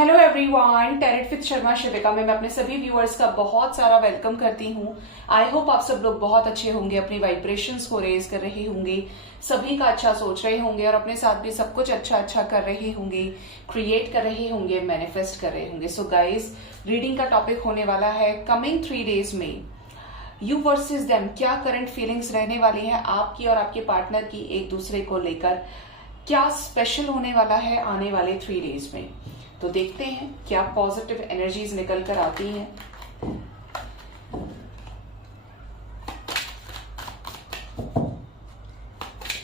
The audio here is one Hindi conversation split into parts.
Hello everyone, tarot with Sharma Shivika में मैं अपने सभी व्यूअर्स का बहुत सारा वेलकम करती हूँ। आई होप आप सब लोग बहुत अच्छे होंगे, अपनी वाइब्रेशंस को रेज कर रहे होंगे, सभी का अच्छा सोच रहे होंगे और अपने साथ भी सब कुछ अच्छा अच्छा कर रहे होंगे, क्रिएट कर रहे होंगे, मैनिफेस्ट कर रहे होंगे। सो गाइज, रीडिंग का टॉपिक होने वाला है कमिंग 3 डेज में यू वर्सेस देम। क्या करंट फीलिंग्स रहने वाली है आपकी और आपके पार्टनर की एक दूसरे को लेकर, क्या स्पेशल होने वाला है आने वाले 3 डेज में। तो देखते हैं क्या पॉजिटिव एनर्जीज निकल कर आती हैं।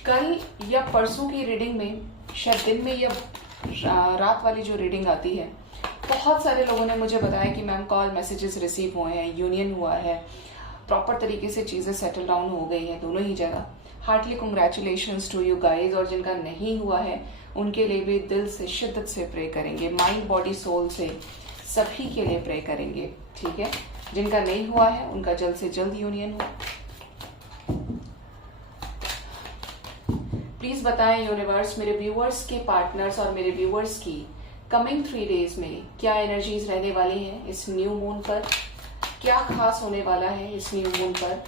कल या परसों की रीडिंग में, शायद दिन में या रात वाली जो रीडिंग आती है, बहुत सारे लोगों ने मुझे बताया कि मैम कॉल मैसेजेस रिसीव हुए हैं, यूनियन हुआ है, प्रॉपर तरीके से चीजें सेटल डाउन हो गई है दोनों ही जगह। Heartly congratulations to you guys. और जिनका नहीं हुआ है उनके लिए भी दिल से शिद्दत से प्रे करेंगे, माइंड बॉडी सोल से सभी के लिए प्रे करेंगे, ठीक है। जिनका नहीं हुआ है उनका जल्द से जल्द यूनियन हो। प्लीज बताएं यूनिवर्स, मेरे व्यूअर्स के पार्टनर्स और मेरे व्यूअर्स की कमिंग 3 डेज में क्या एनर्जीज रहने वाली हैं इस न्यू मून पर, क्या खास होने वाला है इस न्यू मून पर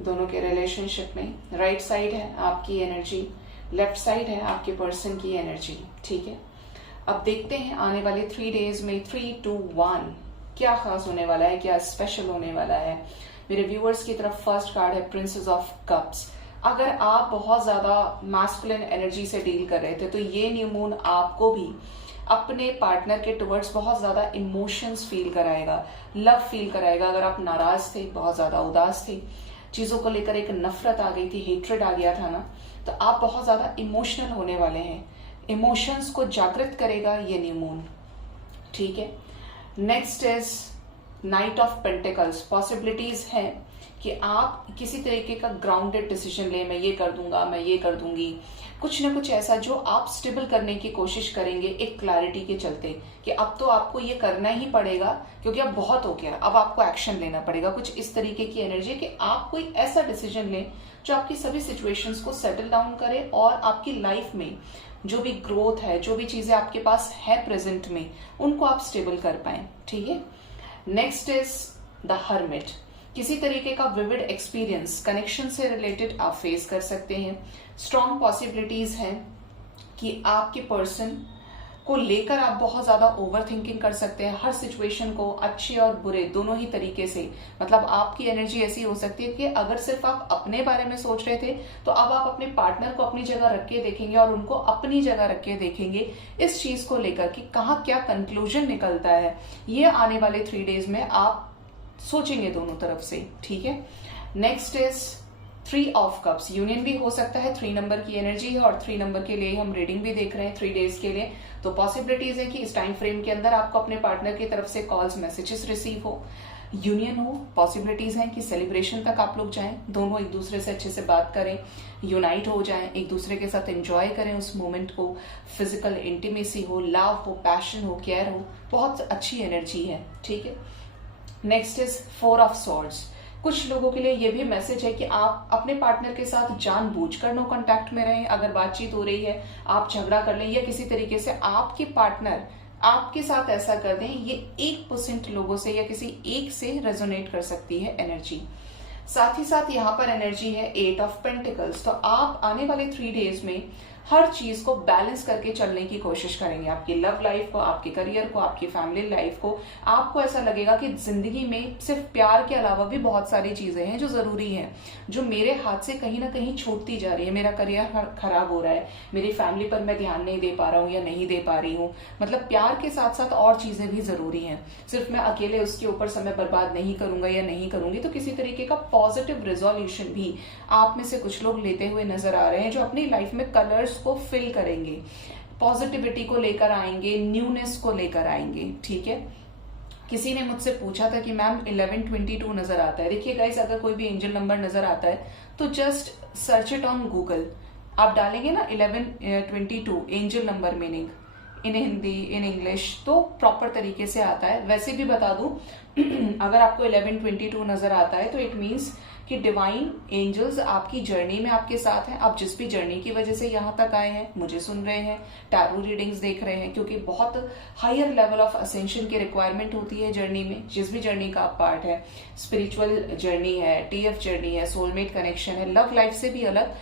दोनों के रिलेशनशिप में। राइट साइड है आपकी एनर्जी, लेफ्ट साइड है आपके पर्सन की एनर्जी, ठीक है। अब देखते हैं आने वाले 3 डेज में 3, 2, 1 क्या खास होने वाला है, क्या स्पेशल होने वाला है। मेरे व्यूअर्स की तरफ फर्स्ट कार्ड है प्रिंसेस ऑफ कप्स। अगर आप बहुत ज्यादा मैस्कुलिन एनर्जी से डील कर रहे थे तो ये न्यू मून आपको भी अपने पार्टनर के टुवर्ड्स बहुत ज्यादा इमोशंस फील कराएगा, लव फील कराएगा। अगर आप नाराज थे, बहुत ज्यादा उदास थे, चीजों को लेकर एक नफरत आ गई थी, हेट्रेड आ गया था ना, तो आप बहुत ज्यादा इमोशनल होने वाले हैं। इमोशंस को जागृत करेगा ये न्यू मून, ठीक है। Next is night of pentacles. Possibilities है कि आप किसी तरीके का ग्राउंडेड डिसीजन ले, मैं ये कर दूंगा, मैं ये कर दूंगी, कुछ ना कुछ ऐसा जो आप स्टेबल करने की कोशिश करेंगे एक क्लैरिटी के चलते कि अब तो आपको ये करना ही पड़ेगा क्योंकि अब बहुत हो गया, अब आपको एक्शन लेना पड़ेगा। कुछ इस तरीके की एनर्जी कि आप कोई ऐसा डिसीजन लें जो आपकी सभी सिचुएशंस को सेटल डाउन करे और आपकी लाइफ में जो भी ग्रोथ है, जो भी चीजें आपके पास है प्रेजेंट में, उनको आप स्टेबल कर पाए, ठीक है। Next is the hermit. किसी तरीके का विविड एक्सपीरियंस कनेक्शन से रिलेटेड आप फेस कर सकते हैं। स्ट्रॉन्ग पॉसिबिलिटीज हैं कि आपके पर्सन को लेकर आप बहुत ज्यादा ओवर थिंकिंग कर सकते हैं हर सिचुएशन को, अच्छे और बुरे दोनों ही तरीके से। मतलब आपकी एनर्जी ऐसी हो सकती है कि अगर सिर्फ आप अपने बारे में सोच रहे थे तो अब आप अपने पार्टनर को अपनी जगह रख के देखेंगे और उनको अपनी जगह रख के देखेंगे इस चीज को लेकर कि कहाँ क्या कंक्लूजन निकलता है। ये आने वाले 3 डेज में आप सोचेंगे दोनों तरफ से, ठीक है। Next is 3 of cups. Union भी हो सकता है, 3 नंबर की एनर्जी है और 3 नंबर के लिए हम रीडिंग भी देख रहे हैं 3 डेज के लिए। तो पॉसिबिलिटीज है कि इस टाइम फ्रेम के अंदर आपको अपने पार्टनर की तरफ से कॉल्स मैसेजेस रिसीव हो, यूनियन हो। पॉसिबिलिटीज है कि सेलिब्रेशन तक आप लोग जाएं, दोनों एक दूसरे से अच्छे से बात करें, यूनाइट हो जाएं, एक दूसरे के साथ एंजॉय करें उस मोमेंट को। फिजिकल इंटीमेसी हो, लव हो, पैशन हो, केयर हो, बहुत अच्छी एनर्जी है, ठीक है। Next is 4 of swords. कुछ लोगों के लिए ये भी मैसेज है कि आप अपने पार्टनर के साथ जानबूझकर नो कांटेक्ट में रहें। अगर बातचीत हो रही है, आप झगड़ा कर लें या किसी तरीके से आपके पार्टनर आपके साथ ऐसा कर दें, ये 1% लोगों से या किसी एक से रेजोनेट कर सकती है एनर्जी। साथ ही साथ यहाँ पर एनर्जी है 8 ऑफ पेंटिकल्स। तो आप आने वाले 3 डेज में हर चीज को बैलेंस करके चलने की कोशिश करेंगे, आपकी लव लाइफ को, आपके करियर को, आपकी फैमिली लाइफ को। आपको ऐसा लगेगा कि जिंदगी में सिर्फ प्यार के अलावा भी बहुत सारी चीजें हैं जो जरूरी हैं, जो मेरे हाथ से कहीं ना कहीं छूटती जा रही है। मेरा करियर खराब हो रहा है, मेरी फैमिली पर मैं ध्यान नहीं दे पा रहा हूँ या नहीं दे पा रही हूँ। मतलब प्यार के साथ साथ और चीजें भी जरूरी हैं, सिर्फ मैं अकेले उसके ऊपर समय बर्बाद नहीं करूंगा या नहीं करूंगी। तो किसी तरीके का पॉजिटिव रेजोल्यूशन भी आप में से कुछ लोग लेते हुए नजर आ रहे हैं, जो अपनी लाइफ में कलर्स को फिल करेंगे, पॉजिटिविटी को लेकर आएंगे, न्यूनेस को लेकर आएंगे, ठीक है। किसी ने मुझसे पूछा था कि मैम 1122 नजर आता है। देखिए गाइस, अगर कोई भी एंजल नंबर नजर आता है तो just search it on Google. आप डालेंगे ना 1122 angel number meaning, in Hindi, in English, तो प्रॉपर तरीके से आता है। वैसे भी बता दूं अगर आपको 1122 नजर आता है तो इट मीन्स कि डिवाइन एंजल्स आपकी जर्नी में आपके साथ हैं। आप जिस भी जर्नी की वजह से यहाँ तक आए हैं, मुझे सुन रहे हैं, टैरो रीडिंग्स देख रहे हैं, क्योंकि बहुत हायर लेवल ऑफ असेंशन की रिक्वायरमेंट होती है जर्नी में, जिस भी जर्नी का आप पार्ट है। स्पिरिचुअल जर्नी है, टीएफ जर्नी है, सोलमेट कनेक्शन है, लव लाइफ से भी अलग,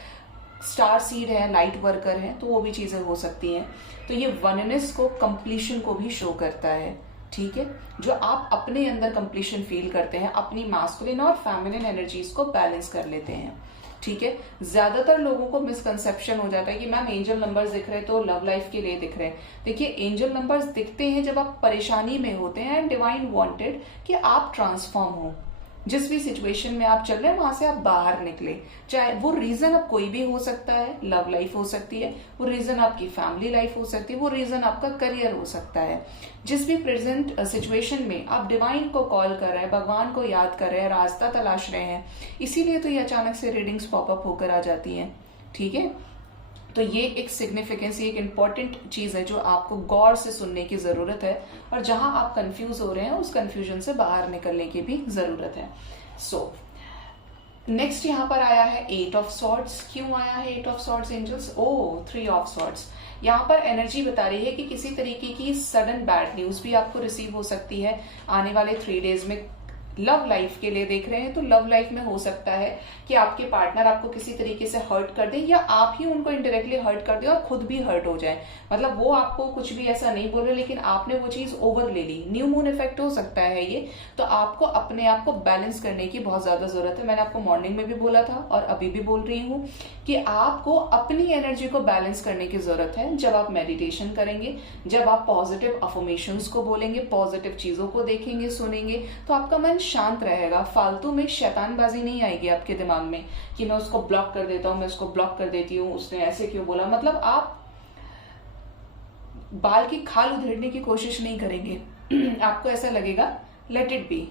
स्टार सीड है, लाइट वर्कर है, तो वो भी चीजें हो सकती हैं। तो ये वननेस को, कंप्लीशन को भी शो करता है, ठीक है। जो आप अपने अंदर कंप्लीशन फील करते हैं, अपनी मास्कुलिन और फेमिनिन एनर्जीज को बैलेंस कर लेते हैं, ठीक है। ज्यादातर लोगों को मिसकंसेप्शन हो जाता है कि मैम एंजल नंबर्स दिख रहे हैं तो लव लाइफ के लिए दिख रहे हैं। देखिए, एंजल नंबर्स दिखते हैं जब आप परेशानी में होते हैं, एंड डिवाइन वांटेड कि आप ट्रांसफॉर्म हो। जिस भी सिचुएशन में आप चल रहे हैं वहां से आप बाहर निकले, चाहे वो रीजन अब कोई भी हो सकता है, लव लाइफ हो सकती है, वो रीजन आपकी फैमिली लाइफ हो सकती है, वो रीजन आपका करियर हो सकता है। जिस भी प्रेजेंट सिचुएशन में आप डिवाइन को कॉल कर रहे हैं, भगवान को याद कर रहे हैं, रास्ता तलाश रहे हैं, इसीलिए तो ये अचानक से रीडिंग्स पॉपअप होकर आ जाती हैं, ठीक है। तो ये एक सिग्निफिकेंस, एक इंपॉर्टेंट चीज है जो आपको गौर से सुनने की जरूरत है, और जहां आप कंफ्यूज हो रहे हैं उस कंफ्यूजन से बाहर निकलने की भी जरूरत है। सो नेक्स्ट यहाँ पर आया है 8 ऑफ सॉर्ड्स। क्यों आया है 8 of swords angels? Oh 3 of swords. यहाँ पर एनर्जी बता रही है कि किसी तरीके की सडन बैड न्यूज भी आपको रिसीव हो सकती है आने वाले 3 डेज में। लव लाइफ के लिए देख रहे हैं तो लव लाइफ में हो सकता है कि आपके पार्टनर आपको किसी तरीके से हर्ट कर दे, या आप ही उनको इनडायरेक्टली हर्ट कर दे और खुद भी हर्ट हो जाए। मतलब वो आपको कुछ भी ऐसा नहीं बोल रहे, लेकिन आपने वो चीज ओवर ले ली। न्यू मून इफेक्ट हो सकता है ये, तो आपको अपने आप को बैलेंस करने की बहुत ज्यादा जरूरत है। मैंने आपको मॉर्निंग में भी बोला था और अभी भी बोल रही हूँ कि आपको अपनी एनर्जी को बैलेंस करने की जरूरत है। जब आप मेडिटेशन करेंगे, जब आप पॉजिटिव अफर्मेशंस को बोलेंगे, पॉजिटिव चीजों को देखेंगे, सुनेंगे, तो आपका मन शांत रहेगा। फालतू में शैतानबाजी नहीं आएगी आपके दिमाग में कि मैं उसको ब्लॉक कर देता हूं, मैं उसको ब्लॉक कर देती हूँ, उसने ऐसे क्यों बोला। मतलब आप बाल की खाल उधेड़ने की कोशिश नहीं करेंगे। आपको ऐसा लगेगा लेट इट बी,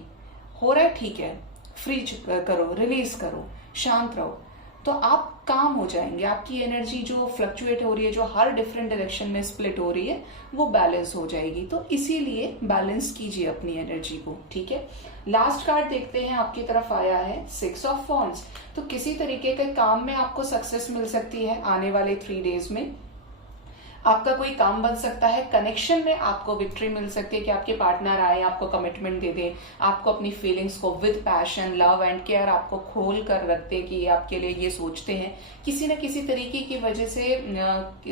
हो रहा है ठीक है, फ्री करो, रिलीज करो, शांत रहो, तो आप काम हो जाएंगे। आपकी एनर्जी जो फ्लक्चुएट हो रही है, जो हर डिफरेंट डायरेक्शन में स्प्लिट हो रही है, वो बैलेंस हो जाएगी। तो इसीलिए बैलेंस कीजिए अपनी एनर्जी को, ठीक है। लास्ट कार्ड देखते हैं, आपकी तरफ आया है 6 ऑफ वॉन्ड्स। तो किसी तरीके के काम में आपको सक्सेस मिल सकती है आने वाले 3 डेज में। आपका कोई काम बन सकता है, कनेक्शन में आपको विक्ट्री मिल सकती है कि आपके पार्टनर आए, आपको कमिटमेंट दे दें, आपको अपनी फीलिंग्स को with passion, love and care आपको खोल कर रखते हैं कि आपके लिए ये सोचते हैं। किसी न किसी तरीके की वजह से,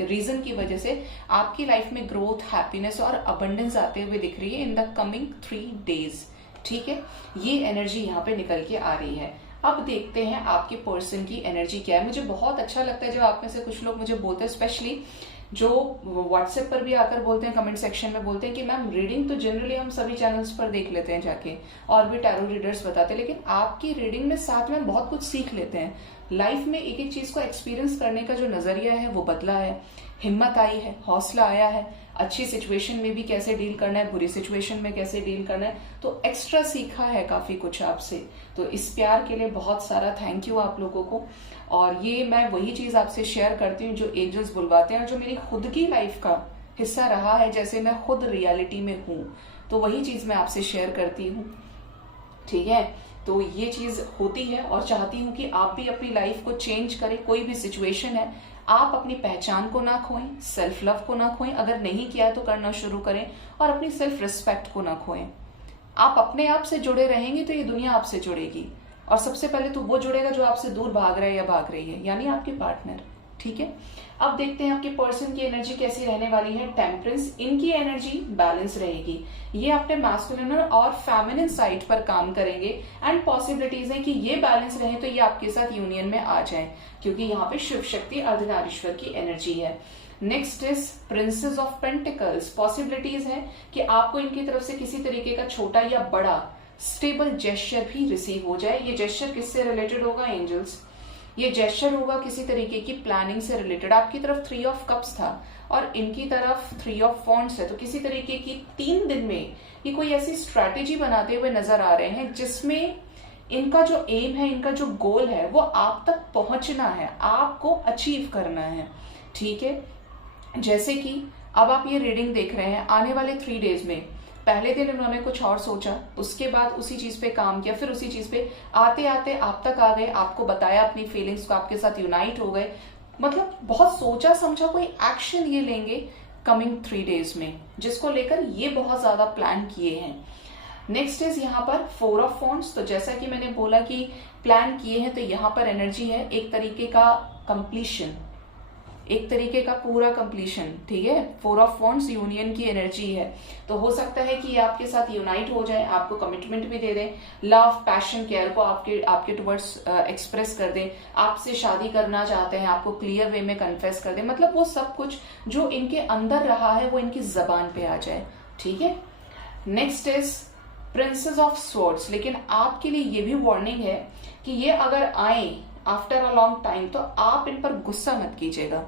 रीजन की वजह से आपकी लाइफ में ग्रोथ, हैप्पीनेस और अबंडेंस आते हुए दिख रही है इन द कमिंग 3 डेज, ठीक है। ये एनर्जी यहाँ पे निकल के आ रही है। अब देखते हैं आपके पर्सन की एनर्जी क्या है। मुझे बहुत अच्छा लगता है जब आप में से कुछ लोग मुझे बोलते हैं, स्पेशली जो व्हाट्सएप पर भी आकर बोलते हैं, कमेंट सेक्शन में बोलते हैं कि मैम रीडिंग तो जनरली हम सभी चैनल्स पर देख लेते हैं जाके, और भी टैरो रीडर्स बताते हैं, लेकिन आपकी रीडिंग में साथ में बहुत कुछ सीख लेते हैं। लाइफ में एक एक चीज को एक्सपीरियंस करने का जो नजरिया है वो बदला है, हिम्मत आई है, हौसला आया है, अच्छी सिचुएशन में भी कैसे डील करना है, बुरी सिचुएशन में कैसे डील करना है, तो एक्स्ट्रा सीखा है काफी कुछ आपसे। तो इस प्यार के लिए बहुत सारा थैंक यू आप लोगों को। और ये मैं वही चीज आपसे शेयर करती हूँ जो एंजल्स बुलवाते हैं और जो मेरी खुद की लाइफ का हिस्सा रहा है, जैसे मैं खुद रियलिटी में हूँ, तो वही चीज मैं आपसे शेयर करती हूँ, ठीक है। तो ये चीज होती है और चाहती हूँ कि आप भी अपनी लाइफ को चेंज करें। कोई भी सिचुएशन है, आप अपनी पहचान को ना खोएं, सेल्फ लव को ना खोएं, अगर नहीं किया तो करना शुरू करें, और अपनी सेल्फ रिस्पेक्ट को ना खोएं। आप अपने आप से जुड़े रहेंगे तो ये दुनिया आपसे जुड़ेगी, और सबसे पहले तो वो जुड़ेगा जो आपसे दूर भाग रहा है या भाग रही है, यानी आपके पार्टनर, ठीक है। अब देखते हैं आपके पर्सन की एनर्जी कैसी रहने वाली है। टेम्परेंस, इनकी एनर्जी बैलेंस रहेगी। ये अपने मैस्कुलिन और फेमिनिन साइड पर काम करेंगे, एंड पॉसिबिलिटीज है कि ये बैलेंस रहे तो ये आपके साथ यूनियन में आ जाए, क्योंकि यहाँ पे शिव शक्ति अर्धनारीश्वर की एनर्जी है। Next is princess of pentacles. Possibilities है कि आपको इनकी तरफ से किसी तरीके का छोटा या बड़ा स्टेबल जेस्चर भी रिसीव हो जाए। ये जेस्चर किससे रिलेटेड होगा एंजल्स? ये जेस्चर होगा किसी तरीके की प्लानिंग से रिलेटेड। आपकी तरफ 3 ऑफ कप्स था और इनकी तरफ 3 ऑफ वॉन्ड्स है, तो किसी तरीके की 3 दिन में ये कोई ऐसी स्ट्रैटेजी बनाते हुए नजर आ रहे हैं जिसमें इनका जो एम है, इनका जो गोल है, वो आप तक पहुंचना है, आपको अचीव करना है, ठीक है। जैसे कि अब आप ये रीडिंग देख रहे हैं, आने वाले 3 डेज में पहले दिन उन्होंने कुछ और सोचा, उसके बाद उसी चीज पे काम किया, फिर उसी चीज पे आते आते आप तक आ गए, आपको बताया अपनी फीलिंग्स को, आपके साथ यूनाइट हो गए, मतलब बहुत सोचा समझा कोई एक्शन ये लेंगे कमिंग 3 डेज में, जिसको लेकर ये बहुत ज्यादा प्लान किए हैं। नेक्स्ट इज यहाँ पर 4 ऑफ वॉन्ड्स। तो जैसा कि मैंने बोला कि प्लान किए हैं, तो यहाँ पर एनर्जी है एक तरीके का कंप्लीशन, एक तरीके का पूरा कंप्लीशन, ठीक है। 4 ऑफ वॉन्ड्स यूनियन की एनर्जी है, तो हो सकता है कि ये आपके साथ यूनाइट हो जाए, आपको कमिटमेंट भी दे दें, लव पैशन केयर को आपके टुवर्ड्स एक्सप्रेस कर दें, आपसे शादी करना चाहते हैं, आपको क्लियर वे में कन्फेस कर दें, मतलब वो सब कुछ जो इनके अंदर रहा है वो इनकी जबान पे आ जाए, ठीक है। Next is princess of swords. लेकिन आपके लिए ये भी वार्निंग है कि ये अगर आए आफ्टर अ लॉन्ग टाइम तो आप इन पर गुस्सा मत कीजिएगा,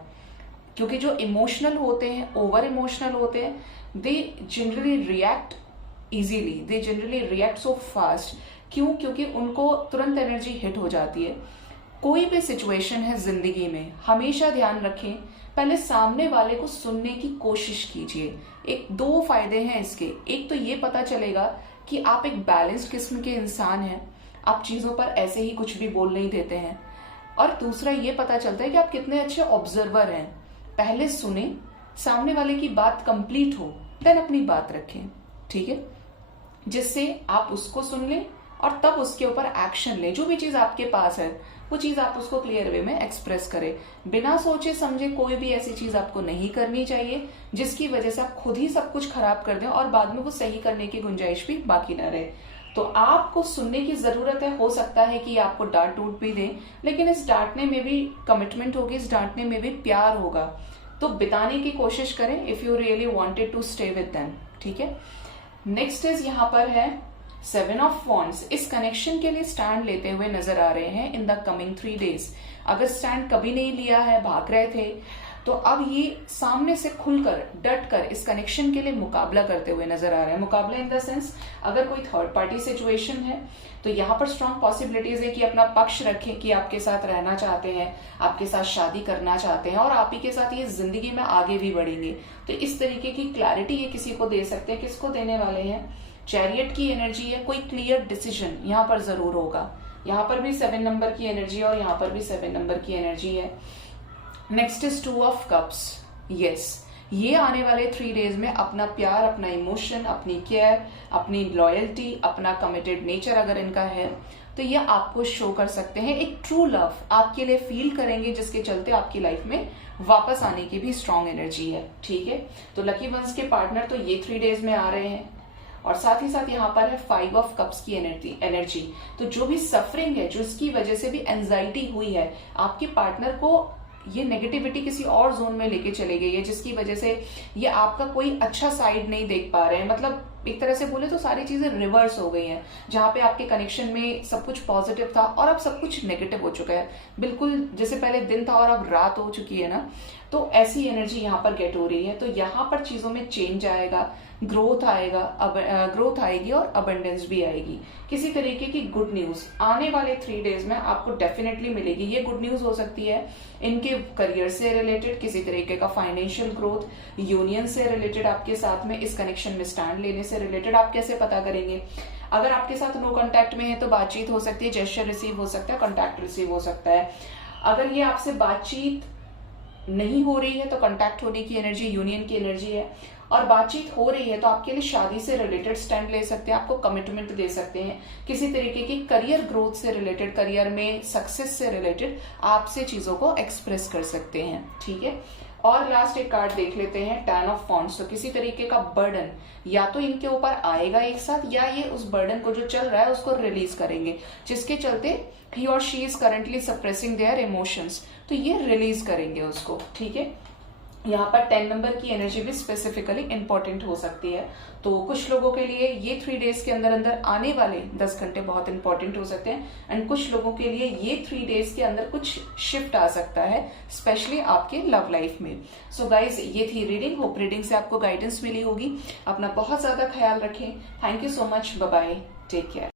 क्योंकि जो इमोशनल होते हैं, ओवर इमोशनल होते हैं, they generally react easily, they generally react so fast. क्यों? क्योंकि उनको तुरंत एनर्जी हिट हो जाती है। कोई भी सिचुएशन है जिंदगी में, हमेशा ध्यान रखें, पहले सामने वाले को सुनने की कोशिश कीजिए। एक 2 फायदे हैं इसके, एक तो ये पता चलेगा कि आप एक बैलेंस्ड किस्म के इंसान हैं, आप चीजों पर ऐसे ही कुछ भी बोल नहीं देते हैं, और दूसरा ये पता चलता है कि आप कितने अच्छे ऑब्जर्वर हैं। पहले सुने, सामने वाले की बात कंप्लीट हो, देन अपनी बात रखें, ठीक है, जिससे आप उसको सुन लें और तब उसके ऊपर एक्शन लें। जो भी चीज आपके पास है वो चीज आप उसको क्लियर वे में एक्सप्रेस करें। बिना सोचे समझे कोई भी ऐसी चीज आपको नहीं करनी चाहिए जिसकी वजह से आप खुद ही सब कुछ खराब कर दें और बाद में वो सही करने की गुंजाइश भी बाकी ना रहे। तो आपको सुनने की जरूरत है। हो सकता है कि आपको डांट टूट भी दें, लेकिन इस डांटने में भी कमिटमेंट होगी, इस डांटने में भी प्यार होगा, तो बिताने की कोशिश करें if you really wanted to stay with them, ठीक है। नेक्स्ट इज यहाँ पर है 7 ऑफ वॉन्ड्स। इस कनेक्शन के लिए स्टैंड लेते हुए नजर आ रहे हैं इन द कमिंग 3 डेज। अगर स्टैंड कभी नहीं लिया है, भाग रहे थे, तो अब ये सामने से खुलकर डट कर इस कनेक्शन के लिए मुकाबला करते हुए नजर आ रहे हैं। मुकाबला इन द सेंस, अगर कोई थर्ड पार्टी सिचुएशन है तो यहाँ पर स्ट्रॉन्ग पॉसिबिलिटीज है कि अपना पक्ष रखें कि आपके साथ रहना चाहते हैं, आपके साथ शादी करना चाहते हैं और आप ही के साथ ये जिंदगी में आगे भी बढ़ेंगे। तो इस तरीके की क्लैरिटी ये किसी को दे सकते हैं। किसको देने वाले हैं? चैरियट की एनर्जी है, कोई क्लियर डिसीजन यहाँ पर जरूर होगा। यहाँ पर भी 7 नंबर की एनर्जी है और यहाँ पर भी 7 नंबर की एनर्जी है। Next is 2 of cups. Yes, ये आने वाले 3 डेज में अपना प्यार, अपना इमोशन, अपनी केयर, अपनी लॉयल्टी, अपना कमिटेड नेचर अगर इनका है तो ये आपको शो कर सकते हैं। एक ट्रू लव आपके लिए फील करेंगे, जिसके चलते आपकी लाइफ में वापस आने की भी स्ट्रॉन्ग एनर्जी है, ठीक है। तो लकी वंस के पार्टनर तो ये 3 डेज में आ रहे हैं। और साथ ही साथ यहाँ पर है 5 ऑफ कप्स की एनर्जी। तो जो भी सफरिंग है, जो इसकी वजह से भी एंजाइटी हुई है, आपके पार्टनर को ये नेगेटिविटी किसी और जोन में लेके चले गई है, जिसकी वजह से ये आपका कोई अच्छा साइड नहीं देख पा रहे हैं। मतलब एक तरह से बोले तो सारी चीजें रिवर्स हो गई हैं, जहां पे आपके कनेक्शन में सब कुछ पॉजिटिव था और अब सब कुछ नेगेटिव हो चुका है। बिल्कुल जैसे पहले दिन था और अब रात हो चुकी है ना, तो ऐसी एनर्जी यहाँ पर गेट हो रही है। तो यहाँ पर चीजों में चेंज आएगा, ग्रोथ आएगा, ग्रोथ आएगी और अबंडेंस भी आएगी। किसी तरीके की गुड न्यूज आने वाले 3 डेज में आपको डेफिनेटली मिलेगी। ये गुड न्यूज हो सकती है इनके करियर से रिलेटेड, किसी तरीके का फाइनेंशियल ग्रोथ, यूनियन से रिलेटेड, आपके साथ में इस कनेक्शन में स्टैंड लेने से रिलेटेड। आप कैसे पता करेंगे? अगर आपके साथ नो कांटेक्ट में है तो बातचीत हो सकती है, जेस्चर रिसीव हो सकता है, कांटेक्ट रिसीव हो सकता है। अगर ये आपसे बातचीत नहीं हो रही है तो कांटेक्ट होने की एनर्जी, यूनियन की एनर्जी है। और बातचीत हो रही है तो आपके लिए शादी से रिलेटेड स्टैंड ले सकते हैं, आपको कमिटमेंट दे सकते हैं, किसी तरीके की करियर ग्रोथ से रिलेटेड, करियर में सक्सेस से रिलेटेड आपसे चीजों को एक्सप्रेस कर सकते हैं, ठीक है। और लास्ट एक कार्ड देख लेते हैं 10 ऑफ वॉन्ड्स। तो किसी तरीके का बर्डन या तो इनके ऊपर आएगा एक साथ, या ये उस बर्डन को जो चल रहा है उसको रिलीज करेंगे, जिसके चलते ही और she is currently suppressing their emotions, तो ये रिलीज करेंगे उसको, ठीक है। यहाँ पर 10 नंबर की एनर्जी भी स्पेसिफिकली इंपॉर्टेंट हो सकती है। तो कुछ लोगों के लिए ये 3 डेज के अंदर अंदर आने वाले 10 घंटे बहुत इंपॉर्टेंट हो सकते हैं, एंड कुछ लोगों के लिए ये 3 डेज के अंदर कुछ शिफ्ट आ सकता है, स्पेशली आपके लव लाइफ में। सो गाइज, ये थी रीडिंग। होप रीडिंग से आपको गाइडेंस मिली होगी। अपना बहुत ज्यादा ख्याल रखें। Thank you so much. Bye bye, take care.